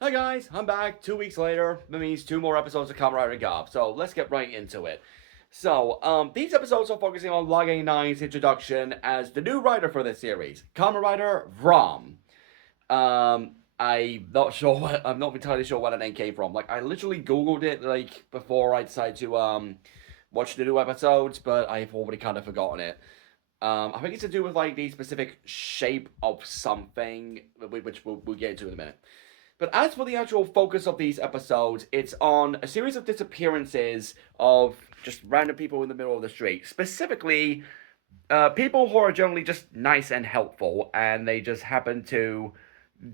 Hi guys, I'm back 2 weeks later. That means two more episodes of Kamen Rider Gob. So let's get right into it. These episodes are focusing on Log A9's introduction as the new writer for this series, Kamen Rider Vrom. I'm not entirely sure where that name came from. Like, I literally Googled it, like, before I decided to, watch the new episodes, but I've already kind of forgotten it. I think it's to do with, like, the specific shape of something, which we'll get into in a minute. But as for the actual focus of these episodes, it's on a series of disappearances of just random people in the middle of the street. Specifically, people who are generally just nice and helpful, and they just happen to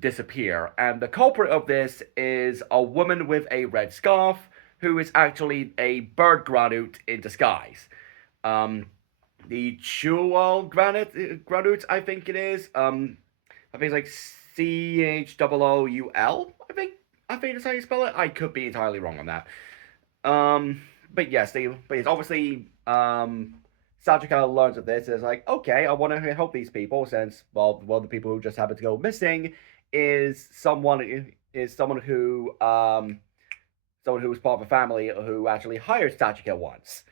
disappear. And the culprit of this is a woman with a red scarf who is actually a bird granute in disguise. Um, the Chual granite, I think it is. I think it's like Choul. I think that's how you spell it. I could be entirely wrong on that. But yes, but it's obviously Sajika kind of learns of this and is like, okay, I want to help these people since one of the people who just happened to go missing is someone who was part of a family who actually hired Sajika once.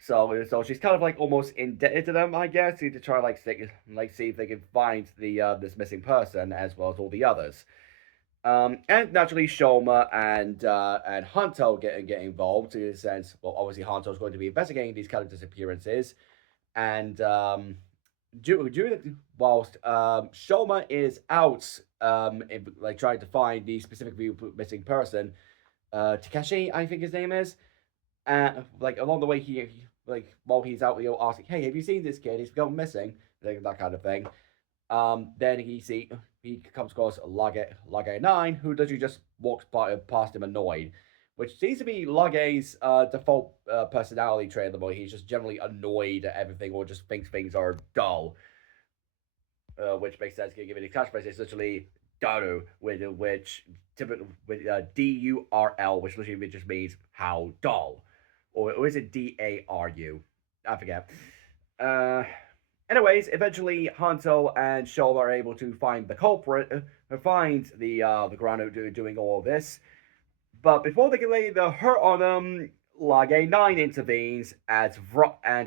So she's kind of like almost indebted to them, I guess, to try see if they can find the this missing person as well as all the others. And naturally, Shoma and Hanto get involved in a sense. Well, obviously, Hanto's going to be investigating these kind of disappearances, and whilst Shoma is out, like trying to find the specific missing person, Takeshi, I think his name is, like along the way, like while he's out, asking, "Hey, have you seen this kid? He's gone missing," like, that kind of thing. Then he comes across Lage 9, who literally just walks past him annoyed, which seems to be Lage's default personality trait at the moment. He's just generally annoyed at everything or just thinks things are dull, which makes sense given his catchphrase is literally Daru, with Durl, which literally just means how dull, or is it Daru? I forget. Uh, Anyways, eventually Hanto and Showa are able to find the culprit, find the Grano doing all of this. But before they can lay the hurt on them, Lage 9 intervenes and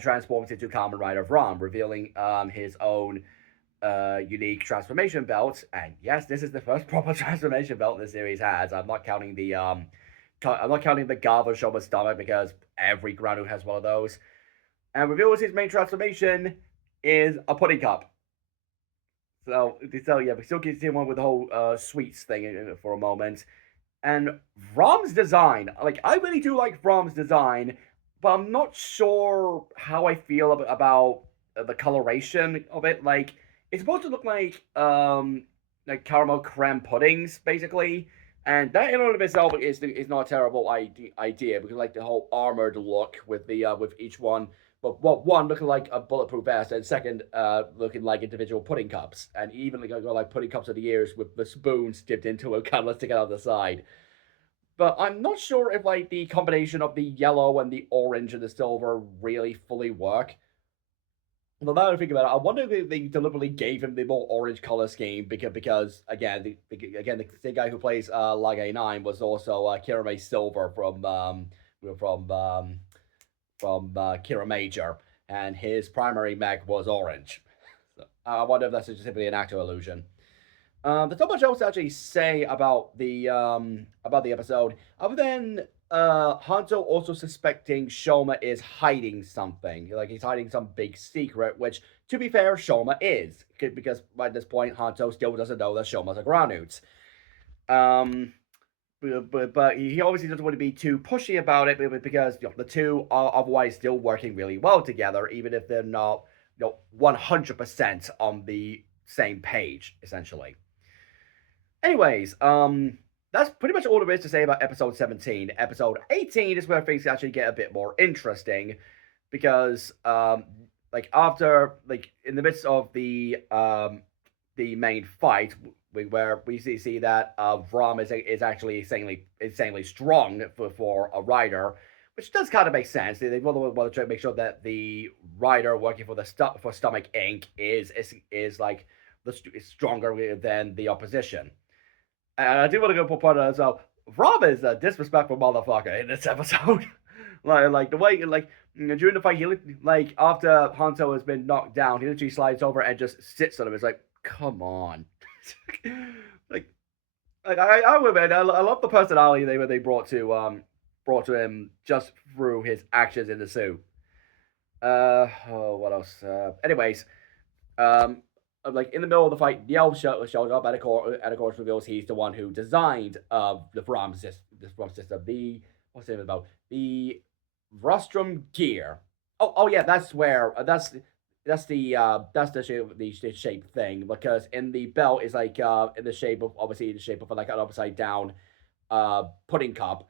transforms into Kamen Rider Vrom, revealing his own unique transformation belt. And yes, this is the first proper transformation belt the series has. I'm not counting the Gava Shoma's stomach because every Granu has one of those. And reveals his main transformation is a pudding cup. So yeah, we still continue on with the whole sweets thing for a moment. And Vrom's design, like I really do like Vrom's design, but I'm not sure how I feel about the coloration of it. Like it's supposed to look like caramel creme puddings, basically. And that in and of itself is not a terrible idea because like the whole armored look with each one, but one looking like a bulletproof vest, and second looking like individual pudding cups, and even like pudding cups of the ears with the spoons dipped into it, kind of sticking out the side. But I'm not sure if like the combination of the yellow and the orange and the silver really fully work. Well, now that I think about it, I wonder if they deliberately gave him the more orange color scheme because again, the same guy who plays Lag 9 was also Kirame Silver from um, Kira Major, and his primary mech was orange. So I wonder if that's just simply an actor illusion. There's not much else to actually say about the episode, other than Hanzo also suspecting Shoma is hiding something, like he's hiding some big secret. Which, to be fair, Shoma is because by this point Hanzo still doesn't know that Shoma's a Granute. Um, but he obviously doesn't want to be too pushy about it because the two are otherwise still working really well together, even if they're not 100% on the same page, essentially. Anyways, that's pretty much all there is to say about episode 17. Episode 18 is where things actually get a bit more interesting because, like after, like in the midst of the main fight, where we see that Vrom is actually insanely strong for a rider, which does kind of make sense. They want to try to make sure that the rider working for for Stomach Inc. is like is stronger than the opposition. And I do want to go point out as well. Rob is a disrespectful motherfucker in this episode. like the way during the fight, he like after Hanto has been knocked down, he literally slides over and just sits on him. It's like, come on, like I would man, I love the personality they brought to him just through his actions in the suit. Oh, what else? Anyways, um, like in the middle of the fight, Niel shows up, and of course reveals he's the one who designed the Vrom system. This Vrom system, the what's it about? The Rostrum gear. Oh yeah, that's where that's the shape thing, because in the belt is like in the shape of obviously the shape of like an upside down pudding cup.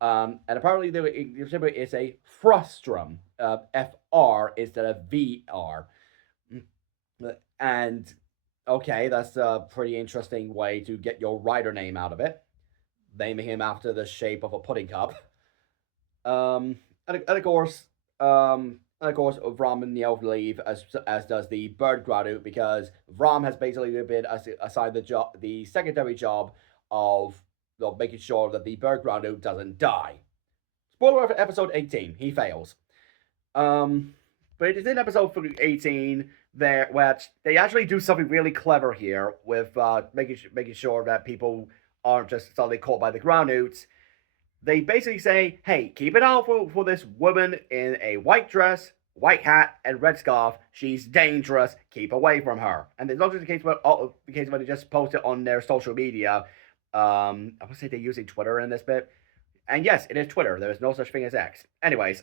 And apparently the shape is a frustrum, FR instead of VR. And okay, that's a pretty interesting way to get your rider name out of it, naming him after the shape of a pudding cup. And of course, Vrom and Neo leave as does the bird Gradu, because Vrom has basically been assigned the secondary job of making sure that the bird Gradu doesn't die. Spoiler for episode 18, he fails. But it is in episode 18 there where they actually do something really clever here with making sure that people aren't just suddenly caught by the ground newts. They basically say, hey, keep it out for this woman in a white dress, white hat, and red scarf. She's dangerous. Keep away from her. And it's not just the case where they just post it on their social media. I would say they're using Twitter in this bit. And yes, it is Twitter. There is no such thing as X. Anyways,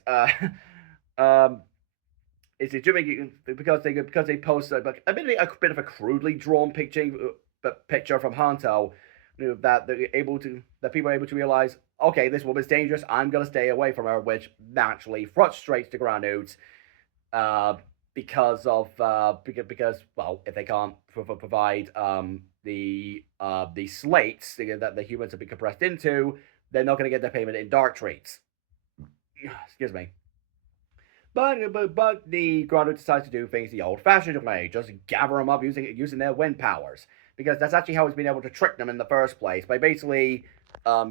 um, is it doing because they post a bit of a crudely drawn picture from Hanto, that people are able to realize, okay, this woman's dangerous. I'm gonna stay away from her, which naturally frustrates the Granudes, because well, if they can't provide the slates that the humans have been compressed into, they're not going to get their payment in dark traits. Excuse me. But the Grotto decides to do things the old-fashioned way, just gather them up using their wind powers, because that's actually how he's been able to trick them in the first place, by basically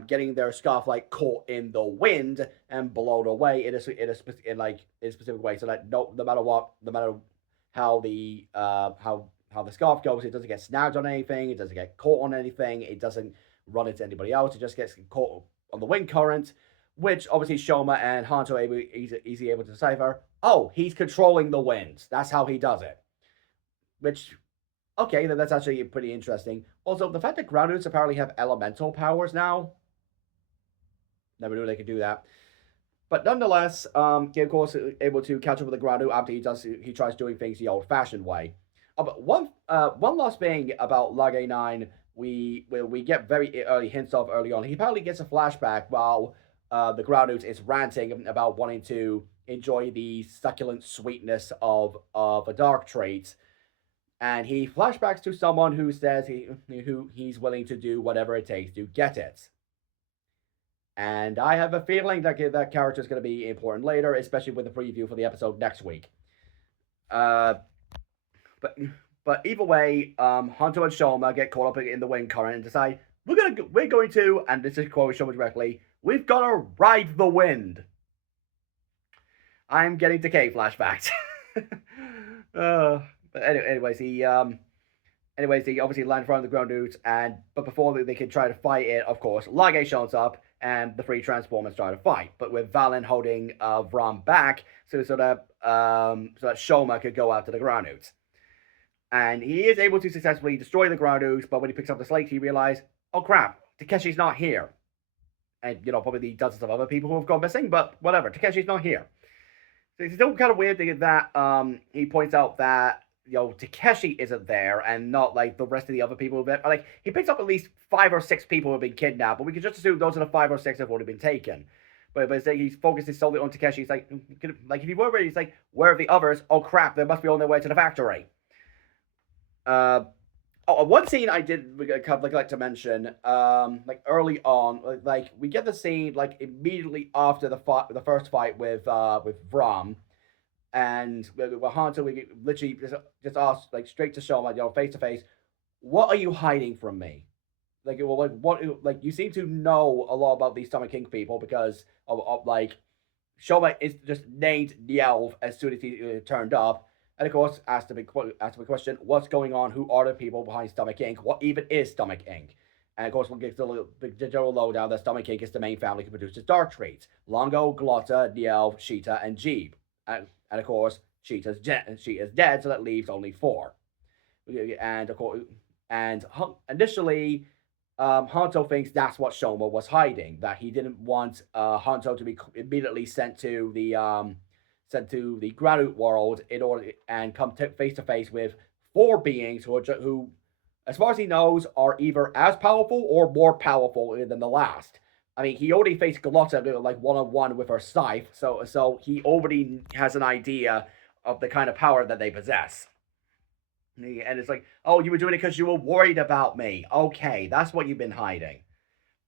getting their scarf like caught in the wind and blown away in a specific way, so that no matter how the scarf goes, it doesn't get snagged on anything, it doesn't get caught on anything, it doesn't run into anybody else, it just gets caught on the wind current, which obviously Shoma and Hanto are easily able to decipher. Oh, he's controlling the winds. That's how he does it. Which, okay, that's actually pretty interesting. Also, the fact that Groundroots apparently have elemental powers now. Never knew they could do that. But nonetheless, he of course able to catch up with the Groundroot after he tries doing things the old-fashioned way. But one last thing about Lage 9 we get very early hints of early on. He apparently gets a flashback while the Groundnewt is ranting about wanting to enjoy the succulent sweetness of a dark trait, and he flashbacks to someone who says he's willing to do whatever it takes to get it. And I have a feeling that that character is going to be important later, especially with the preview for the episode next week. But either way, Hanto and Shoma get caught up in the wind current and decide we're going to, and this is quoting Shoma directly, we've got to ride the wind. I'm getting decay flashbacks. But anyways, he obviously land from the ground dudes, but before they can try to fight it, of course, Lage shows up and the three Transformers try to fight, but with Valen holding Vrom back so that Shoma could go after the ground dudes. And he is able to successfully destroy the ground dudes, but when he picks up the slate, he realizes, oh crap, Takeshi's not here. And, probably dozens of other people who have gone missing, but whatever, Takeshi's not here. So it's still kind of weird that he points out that, Takeshi isn't there and not, like, the rest of the other people. Like, he picks up at least 5 or 6 people who have been kidnapped, but we can just assume those are the 5 or 6 that have already been taken. But it's like he's focusing solely on Takeshi. He's like, if you were ready, he's like, where are the others? Oh, crap, they must be on their way to the factory. One scene I did like to mention, like early on, like we get the scene like immediately after the first fight with Vrom, and with Hanto, we literally just ask like straight to Shoma, face to face, what are you hiding from me? like you seem to know a lot about these Stomach King people because of like Shoma is just named the elf as soon as he turned up. And of course, asked the question, what's going on? Who are the people behind Stomach Inc? What even is Stomach Inc? And of course, we'll get the general lowdown that Stomach Inc is the main family who produces dark traits. Longo, Glotta, the elf, Sheeta, and Jeeb. And of course, Sheeta's dead, so that leaves only four. And of course, and initially, Hanto thinks that's what Shoma was hiding. That he didn't want Hanto to be immediately sent to the Granite world in order and come face to face with four beings who, as far as he knows, are either as powerful or more powerful than the last. I mean, he already faced Glotta like one-on-one with her scythe, so he already has an idea of the kind of power that they possess. And it's like, oh, you were doing it because you were worried about me. Okay, that's what you've been hiding.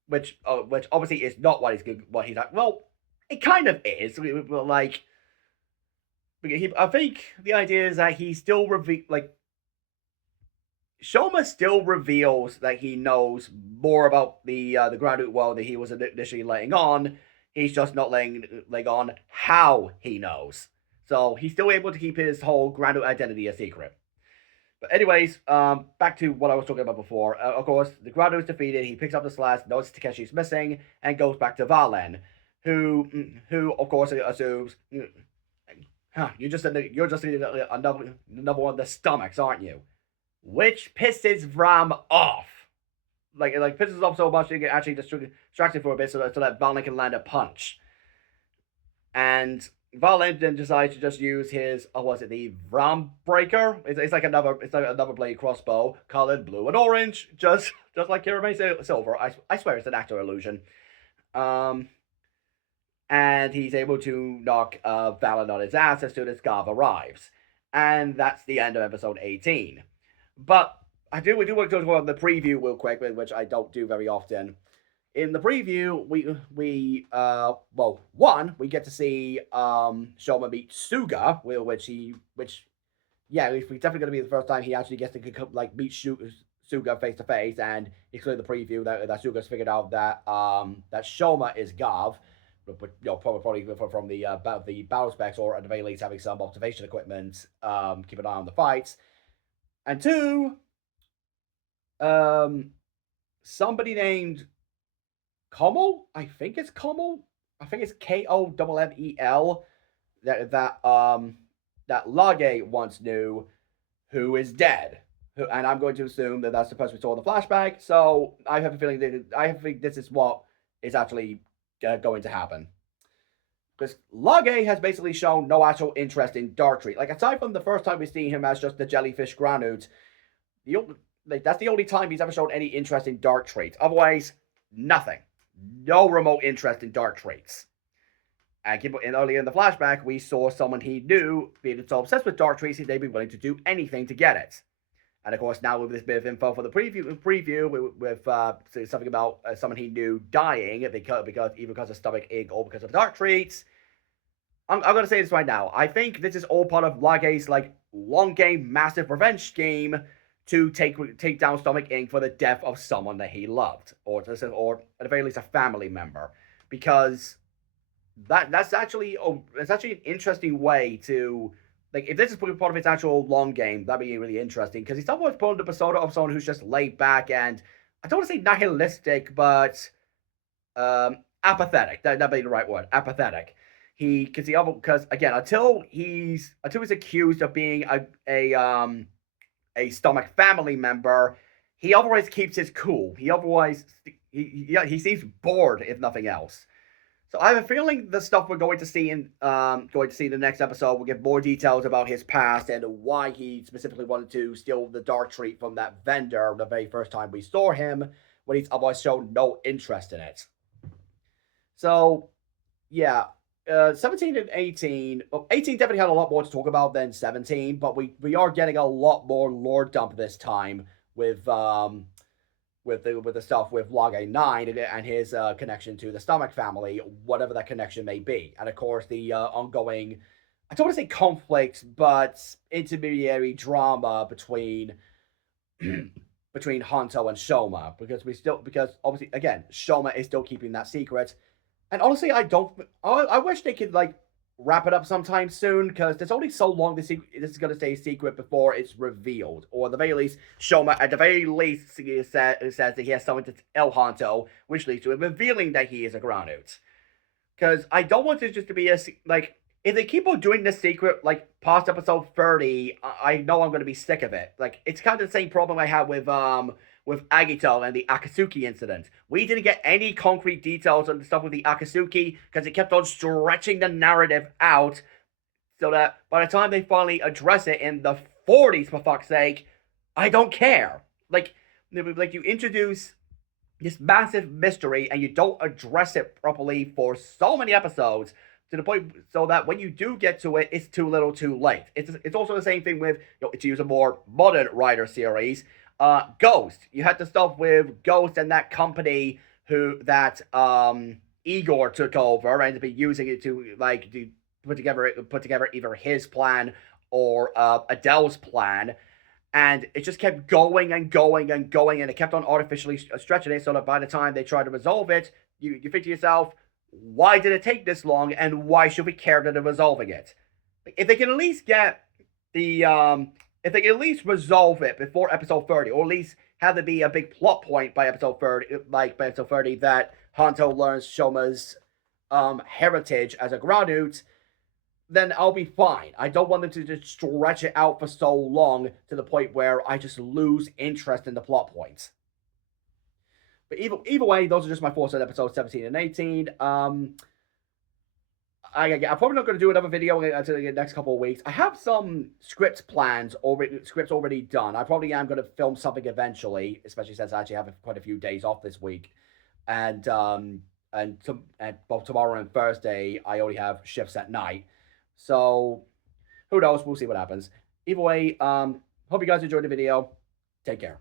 Which obviously is not what he's like. Well, it kind of is. Like, I think the idea is that he still Shoma still reveals that he knows more about the Granite world that he was initially letting on. He's just not letting on how he knows. So he's still able to keep his whole Granite identity a secret. But anyways, back to what I was talking about before. Of course, the Grado is defeated. He picks up the slash, notices Takeshi's missing, and goes back to Valen, who of course assumes, you're just another one of the stomachs, aren't you? Which pisses Vram off. Like pisses off so much he get actually distracted for a bit so that Valen can land a punch. And Valen then decides to just use his the Vram Breaker? It's like another blade crossbow, colored blue and orange, just like Kirame Silver. I swear it's an actor illusion. And he's able to knock Valen on his ass as soon as Gav arrives. And that's the end of episode 18. But we do want to talk about the preview real quick, which I don't do very often. In the preview, we get to see Shoma meet Suga, which it's definitely going to be the first time he actually gets to meet Suga face to face, and it's clear the preview that Suga's figured out that Shoma is Gav, but probably from the battle specs or at the very least having some observation equipment, keep an eye on the fights, and two, somebody named Kommel, I think it's Kommel. I think it's Kommel. That Lage once knew, who is dead. And I'm going to assume that that's the person we saw in the flashback. So I have a feeling this is what is actually going to happen. Because Lage has basically shown no actual interest in Darktree. Like, aside from the first time we see him as just the jellyfish Granute, that's the only time he's ever shown any interest in dark traits. Otherwise, nothing. No remote interest in dark traits. And earlier in the flashback, we saw someone he knew being so obsessed with dark traits they'd be willing to do anything to get it. And of course, now with this bit of info for the preview with something about someone he knew dying because of stomach ache or because of dark traits, I'm going to say this right now. I think this is all part of Lage's long game massive revenge scheme to take down Stomach Inc. for the death of someone that he loved, or at the very least a family member, because that's actually an interesting way to, if this is part of its actual long game, that'd be really interesting, because he's somewhat put on the persona of someone who's just laid back and, I don't want to say nihilistic, but apathetic. That'd be the right word, apathetic. Because again, until he's accused of being a Stomach family member, he otherwise keeps his cool. He seems bored, if nothing else. So I have a feeling the stuff we're going to see in the next episode will give more details about his past and why he specifically wanted to steal the dark treat from that vendor the very first time we saw him, when he's otherwise shown no interest in it. So, yeah. 17 and 18. Well, 18 definitely had a lot more to talk about than 17, but we are getting a lot more lore dump this time with the stuff with Lage 9 and his connection to the Stomach family, whatever that connection may be. And of course, the ongoing, I don't want to say conflict, but intermediary drama between between Hanto and Shoma, because obviously again Shoma is still keeping that secret, and honestly I wish they could like wrap it up sometime soon, because there's only so long this is going to stay a secret before it's revealed, or at the very least Shoma at the very least says that he has something to tell Hanto, which leads to him revealing that he is a Groundhog. Because I don't want it just to be a like, if they keep on doing this secret like past episode 30, I know I'm going to be sick of it. Like, it's kind of the same problem I had with Agito and the Akatsuki incident. We didn't get any concrete details on the stuff with the Akatsuki because it kept on stretching the narrative out, so that by the time they finally address it in the 40s, for fuck's sake, I don't care. Like you introduce this massive mystery and you don't address it properly for so many episodes, to the point so that when you do get to it, it's too little too late. It's also the same thing with, to use a more modern writer series, Ghost. You had the stuff with Ghost and that company that Igor took over and to be using it to put together either his plan or Adele's plan, and it just kept going and going and going, and it kept on artificially stretching it, so that by the time they try to resolve it, you think to yourself, why did it take this long, and why should we care that they're resolving it? If they can at least get the if they can at least resolve it before episode 30, or at least have it be a big plot point by episode 30, like by episode 30, that Hanto learns Shoma's heritage as a Groundhog, then I'll be fine. I don't want them to just stretch it out for so long to the point where I just lose interest in the plot points. But either way, those are just my thoughts on episodes 17 and 18. I'm probably not going to do another video until the next couple of weeks. I have some scripts already done. I probably am going to film something eventually, especially since I actually have quite a few days off this week. And both tomorrow and Thursday, I only have shifts at night. So, who knows? We'll see what happens. Either way, hope you guys enjoyed the video. Take care.